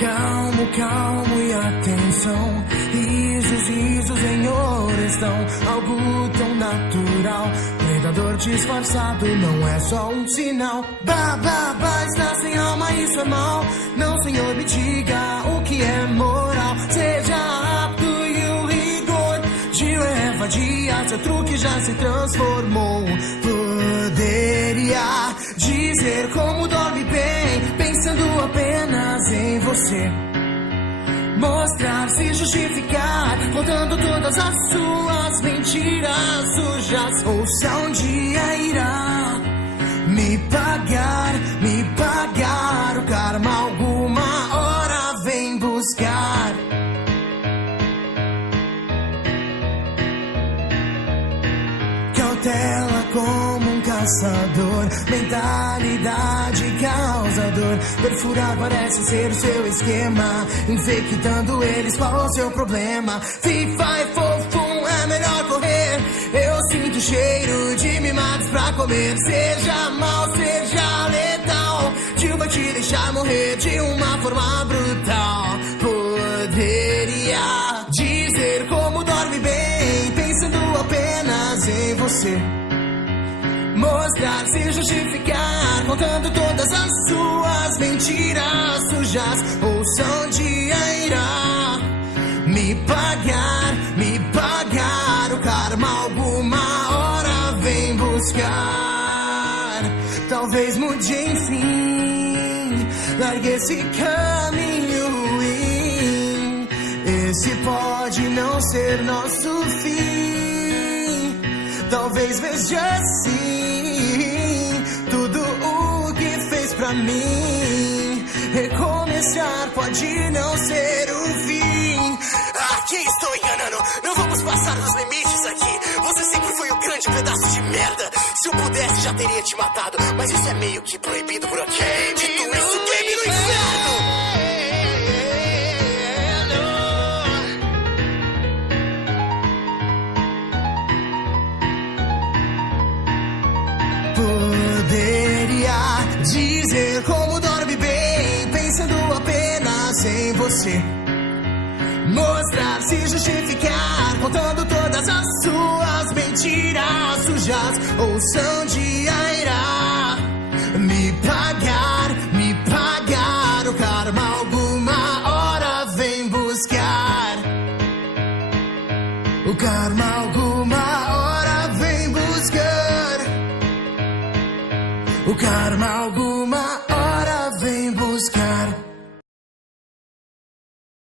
Calmo, calmo e atenção. Risos, risos em oração. Algo tão natural. Predador disfarçado não é só um sinal. Babá, está sem alma, isso é mal. Não, senhor, me diga o que é moral. Seja rápido e o rigor de leva dia, seu truque já se transformou. Poderia dizer como dorme bem, pensando apenas em você. Mostrar-se justificar, contando todas as suas mentiras sujas. Ouça, um dia irá me pagar. O karma alguma hora vem buscar. Cautela como um caçador, mentalidade causador. Perfurar parece ser o seu esquema, infectando eles, qual o seu problema? FIFA é fofo, é melhor correr. Eu sinto cheiro de mimados pra comer. Seja mal, seja letal, Tio vai te deixar morrer de uma forma brutal. Poderia dizer como dorme bem, pensando apenas em você. Mostrar-se justificar, contando todas as suas mentiras sujas. Ouça, um dia irá me pagar. O karma alguma hora vem buscar. Talvez mude enfim, largue esse caminho ruim. Esse pode não ser nosso fim. Talvez veja assim tudo o que fez pra mim. Recomeçar pode não ser o fim. Aqui estou enganando, não vamos passar dos limites aqui. Você sempre foi um grande pedaço de merda. Se eu pudesse já teria te matado, mas isso é meio que proibido por aqui. Dito isso, game no inferno! Poderia dizer como dorme bem, pensando apenas em você. Mostrar-se justificar, contando todas as suas mentiras sujas. Ouça, um dia irá me pagar. O karma alguma hora vem buscar. O karma alguma hora vem buscar. O karma alguma hora